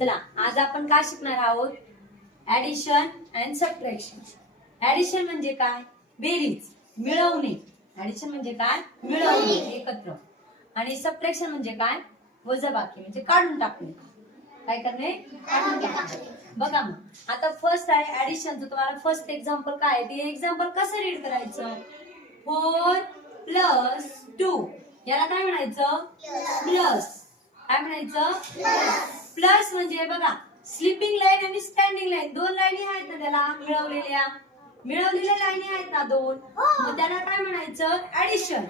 चला आज आपण काय शिकणार आहोत? Addition and subtraction. ऍडिशन म्हणजे काय? बेरीज, मिळवणे. ऍडिशन म्हणजे काय? मिळवणे, एकत्र. आणि सबट्रॅक्शन म्हणजे काय? वजाबाकी म्हणजे काढून टाकणे. काय करणे? काढून टाकणे. बघा मग आता फर्स्ट आहे ऍडिशनचं. तुम्हाला फर्स्ट एक्झाम्पल काय आहे ते एक्झाम्पल कसं रीड करायचं? 4 + 2 याला काय म्हणायचं? प्लस. काय म्हणायचं? प्लस म्हणजे बघा स्लीपिंग लाईन आणि स्टँडिंग लाईन दोन लाईनी आहेत ना त्याला मिळवलेल्या लाईनी आहेत ना दोन. मग त्याला काय म्हणायचं? ऍडिशन.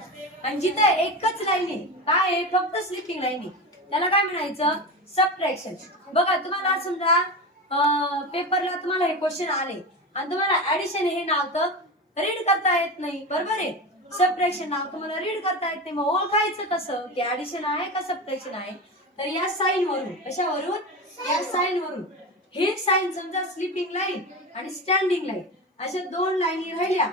आणि जिथे एकच लाईन आहे काय आहे? फक्त स्लीपिंग लाईन आहे त्याला काय म्हणायचं? सबट्रॅक्शन. बघा तुम्हाला समजा पेपरला तुम्हाला हे क्वेश्चन आले आणि तुम्हाला ऍडिशन हे नाव तर रीड करता येत नाही, बरोबर आहे. सबट्रॅक्शन नाव तुम्हाला रीड करता येत नाही. मग ओळखायचं कसं की ऍडिशन आहे का सबट्रॅक्शन आहे? तर या साइन वरून. कशावरून? या साइन वरून. हे साइन समजा स्लीपिंग लाईन आणि स्टँडिंग लाईन अशा दोन लाईनी राहिल्या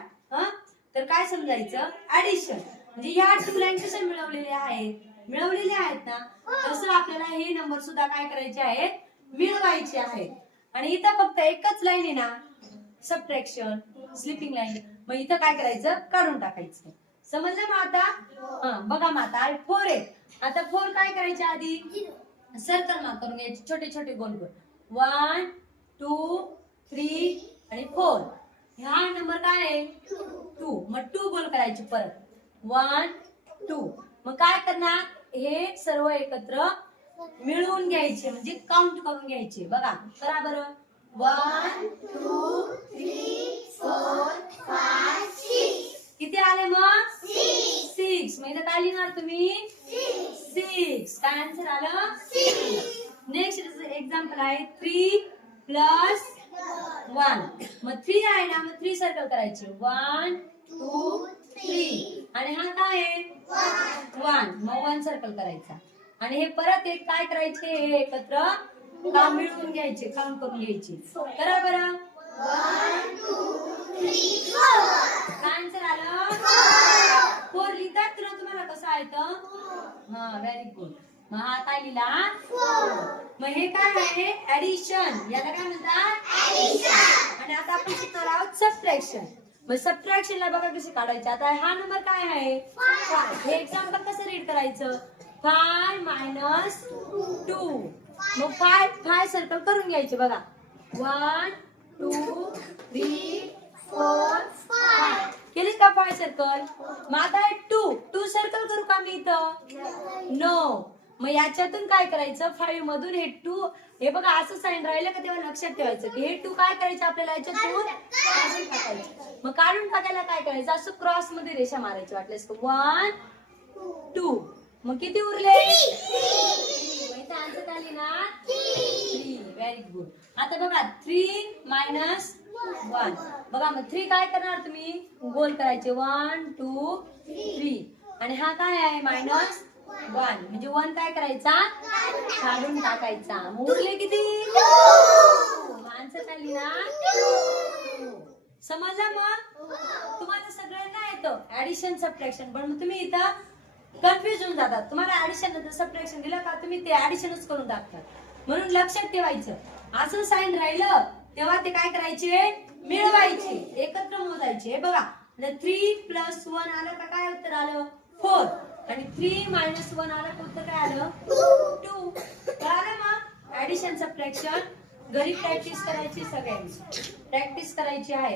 तर काय समजायचं? ऍडिशन. म्हणजे या टू लाईन कशा मिळवलेल्या आहेत ना, तसं आपल्याला हे नंबर सुद्धा काय करायचे आहेत? मिळवायचे आहेत. आणि इथं फक्त एकच लाईन आहे ना, सबट्रॅक्शन, स्लीपिंग लाईन. मग इथं काय करायचं? काढून टाकायचं. समजलं मग आता? बघा मग आता 4 आहे. आता 4 काय करायचे? आधी सर्कल मार्क करून घ्यायचे, छोटे छोटे गोल गोल. 1 2 3 आणि 4. हा नंबर काय आहे? 2. मग 2 गोल करायचे परत. 1 2. मग काय करणार? हे सर्व एकत्र मिळवून घ्यायचे म्हणजे काउंट करून घ्यायचे. बघा करा बरं. 1 2 3 4 5 6. किती आले मग? 6. मग इथं काय लिहिणार तुम्ही? 6. काय आन्सर आलं? 6. नेक्स्ट एक्झाम्पल आहे 3 + 1. मग 3 आहे ना, मग 3 सर्कल करायचे. 1 2 3. आणि हा काय आहे? 1. मग 1 सर्कल करायचा. आणि हे परत एक काय करायचे? हे एकत्र काम मिळवून घ्यायचे, काउंट करून घ्यायचे. करा बरं. 1 2 3 4. काय आन्सर आलं? 4 लिहितात तुला तुम्हाला कसं आहे तर? Very good. मग हा काय लिहिला? 4. मग हे काय आहे? ऍडिशन. याला काय म्हणतात? ऍडिशन. आणि आता आपण शिकणार आहोत सबट्रॅक्शन. मग सबट्रॅक्शनला बघा कशी काढायची. आता हा नंबर काय आहे? 5. हे एक्झाम्पल कसं रीड करायचं? 5 - 2. मग 5 सर्कल करून घ्यायचे. बघा 1 2 3 4 5. केली का 5 सर्कल? मग आता 2 सर्कल करू का मी इथं? नो. मग याच्यातून काय करायचं? 5 मधून हे 2 हे बघा असं साइन राहिलं का तेव्हा लक्षात ठेवायचं की हे 2 काय करायचं आपल्याला याच्यातून काढून टाकायचं. मग काढून टाकायला काय करायचं? असं क्रॉस मध्ये रेषा मारायची वाटल्यास 1 2. मग किती उरले? 3. मग इथं आन्सर काय लिहिणार? 3. Very good. आता बघा 3 - 1. बघा मग 3 काय करणार तुम्ही? गोल करायचे. 1 2 3. आणि हा काय आहे? -1. म्हणजे 1 काय करायचा? काढून टाकायचा. मग उरले किती? आन्सर काय लिहिणार? 2. समजलं मग? तुम्हाला सगळ्यांना येतं ऍडिशन सबट्रॅक्शन. पण मग तुम्ही इथं कन्फ्युज होऊन जातात. तुम्हाला ऍडिशन नंतर सबट्रॅक्शन दिलं का तुम्ही ते ऍडिशनच करून टाकतात. म्हणून लक्षात ठेवायचं असं साइन राहिलं तेव्हा ते काय करायचे? मिळवायचे, एकत्र मोजायचे. हे बघा 3 + 1 आलं का? काय उत्तर आलं? 4. आणि 3 - 1 आलं का उत्तर काय आलं? 2. कळालं मग? ऍडिशन सबट्रॅक्शन घरी प्रॅक्टिस करायची, सगळ्यांची प्रॅक्टिस करायची आहे.